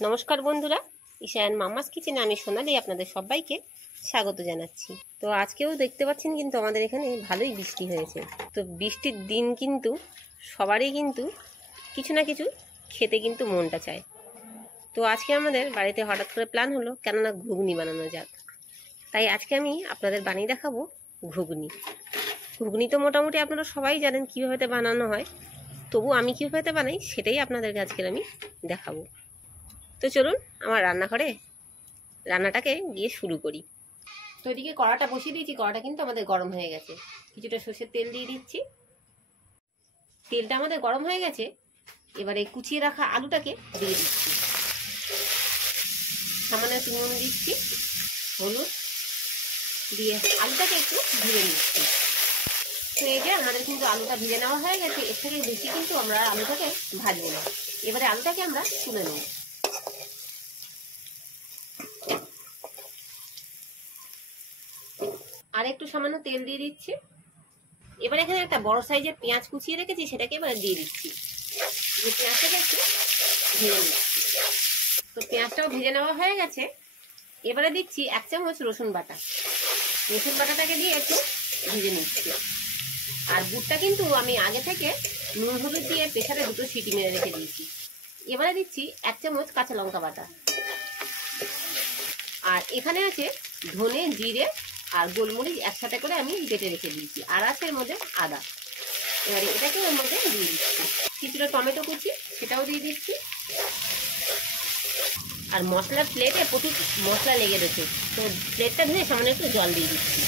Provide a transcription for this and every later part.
নমস্কার বন্ধুরা, ঈশান মাম্মাস কিচেনে আমি সোনালি আপনাদের সবাইকে স্বাগত জানাচ্ছি। তো আজকেও দেখতে পাচ্ছেন কিন্তু আমাদের এখানে ভালোই বৃষ্টি হয়েছে। তো বৃষ্টির দিন কিন্তু সবারই কিন্তু কিছু না কিছু খেতে কিন্তু মনটা চায়। তো আজকে আমাদের বাড়িতে হঠাৎ করে প্ল্যান হলো কেননা ঘুগনি বানানো যাক। তাই আজকে আমি আপনাদের বানিয়ে দেখাবো ঘুগনি। ঘুগনি তো মোটামুটি আপনারা সবাই জানেন কীভাবে বানানো হয়, তবু আমি কীভাবে বানাই সেটাই আপনাদেরকে আজকে আমি দেখাবো। তো চলুন আমার রান্নাটাকে গিয়ে শুরু করি। তো এদিকে কড়াটা বসিয়ে দিয়েছি, কড়াটা কিন্তু আমাদের গরম হয়ে গেছে। কিছুটা সর্ষের তেল দিয়ে দিচ্ছি। তেলটা আমাদের গরম হয়ে গেছে, এবারে কুচিয়ে রাখা আলুটাকে দিয়ে দিচ্ছি। সামান্য একটু নুন দিচ্ছি, হলুদ দিয়ে আলুটাকে একটু ভেজে নিচ্ছি। তো এই যে আমাদের কিন্তু আলুটা ভেজে নেওয়া হয়ে গেছে, এর থেকে বেশি কিন্তু আমরা আলুটাকে ভাজবো না। এবারে আলুটাকে আমরা তুলে নেব। আর একটু সামান্য তেল দিয়ে দিচ্ছি। এবার এখানে একটা বড় সাইজের পেঁয়াজ কুচিয়ে রেখেছি, সেটাকে এবার দিয়ে দিচ্ছি। পেঁয়াজটাকে একটু ভেজে নিচ্ছি। তো পেঁয়াজটাও ভেজে নেওয়া হয়ে গেছে। এবারে দিচ্ছি 1 চামচ রসুন বাটা। রসুন বাটাটাকে দিয়ে একটু ভেজে নিচ্ছি। আর বুটটা কিন্তু আমি আগে থেকে নুন হলুদ দিয়ে প্রেসারে 2টো সিটি মেরে রেখে দিয়েছি। এবারে দিচ্ছি 1 চামচ কাঁচা লঙ্কা বাটা। আর এখানে আছে ধনে, জিরে আর গোলমরিচ একসাথে করে আমি বেটে রেখে দিয়েছি। আর আছে এর মধ্যে আদা। এবারে এটাকে ওর মধ্যে দিয়ে দিচ্ছি। কিছুটা টমেটো কুচি সেটাও দিয়ে দিচ্ছি। আর মশলার প্লেটে প্রচুর মশলা লেগে রয়েছে, তো প্লেটটা ধুয়ে সামান্য একটু জল দিয়ে দিচ্ছি।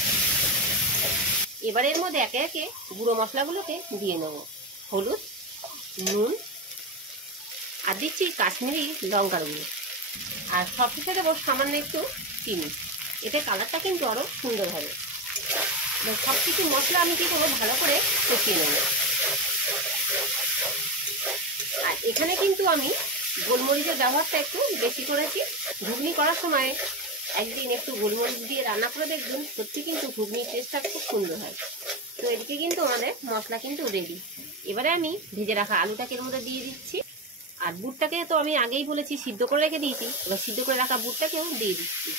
এবারে এর মধ্যে একে একে গুঁড়ো মশলাগুলোকে দিয়ে নেব। হলুদ, নুন আর দিচ্ছি কাশ্মীরি লঙ্কার গুঁড়ো। আর সবশেষে দেবো সামান্য একটু চিনি। এতে কালারটা কিন্তু আরও সুন্দর হবে। সব কিছু মশলা আমি কি করবো, ভালো করে কষিয়ে নেব। আর এখানে কিন্তু আমি গোলমরিচের ব্যবহারটা একটু বেশি করেছি। ঘুগনি করার সময় একদিন একটু গোলমরিচ দিয়ে রান্না করে দেখবেন, সত্যি কিন্তু ঘুগনির টেস্টটা খুব সুন্দর হয়। তো এদিকে কিন্তু আমাদের মশলা কিন্তু রেডি। এবারে আমি ভেজে রাখা আলুটাকে এর মধ্যে দিয়ে দিচ্ছি। আর বুটটাকে তো আমি আগেই বলেছি সিদ্ধ করে রেখে দিয়েছি, এবার সিদ্ধ করে রাখা বুটটাকেও দিয়ে দিচ্ছি।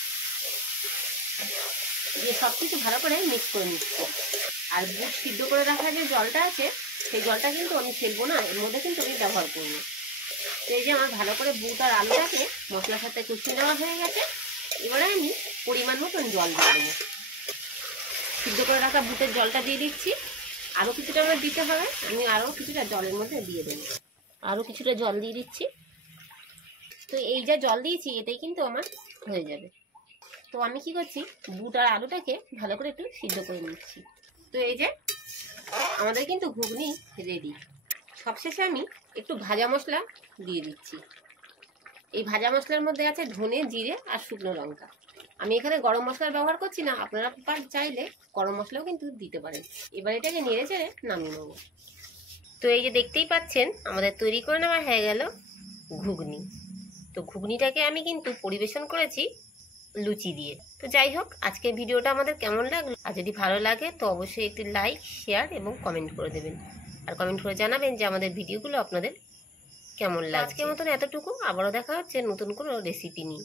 দিয়ে সব কিছু ভালো করে মিক্স করে নিচ্ছি। আর বুট সিদ্ধ করে রাখা যে জলটা আছে, সেই জলটা কিন্তু আমি ফেলবো না, এর মধ্যে কিন্তু আমি ব্যবহার করবো। তো এই যে আমার ভালো করে বুট আর আলুটাকে মশলার সাথে কষিয়ে নেওয়া হয়ে গেছে। এবারে আমি পরিমাণ মতন জল দিয়ে দেবো। সিদ্ধ করে রাখা বুটের জলটা দিয়ে দিচ্ছি। আরও কিছুটা আমার দিতে হবে, আমি আরও কিছুটা জলের মধ্যে দিয়ে দেবো। আরও কিছুটা জল দিয়ে দিচ্ছি। তো এই যা জল দিয়েছি এতেই কিন্তু আমার হয়ে যাবে। তো আমি কি করছি, বুট আর আলুটাকে ভালো করে একটু সিদ্ধ করে নিচ্ছি। তো এই যে আমাদের কিন্তু ঘুগনি রেডি। সবশেষে আমি একটু ভাজা মশলা দিয়ে দিচ্ছি। এই ভাজা মশলার মধ্যে আছে ধনে, জিরে আর শুকনো লঙ্কা। আমি এখানে গরম মশলার ব্যবহার করছি না, আপনারা চাইলে গরম মশলাও কিন্তু দিতে পারেন। এবার এটাকে নেড়ে চেড়ে নামিয়ে নেব। তো এই যে দেখতেই পাচ্ছেন আমাদের তৈরি করে নেওয়া হয়ে গেল ঘুগনি। তো ঘুগনিটাকে আমি কিন্তু পরিবেশন করেছি লুচি দিয়ে। তো যাই হোক, আজকের ভিডিওটা আমাদের কেমন লাগলো, আর যদি ভালো লাগে তো অবশ্যই একটি লাইক, শেয়ার এবং কমেন্ট করে দেবেন। আর কমেন্ট করে জানাবেন যে আমাদের ভিডিওগুলো আপনাদের কেমন লাগে। আজকের মতন এতটুকু, আবারও দেখা হচ্ছে নতুন কোনো রেসিপি নিয়ে।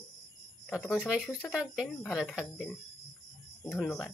ততক্ষণ সবাই সুস্থ থাকবেন, ভালো থাকবেন। ধন্যবাদ।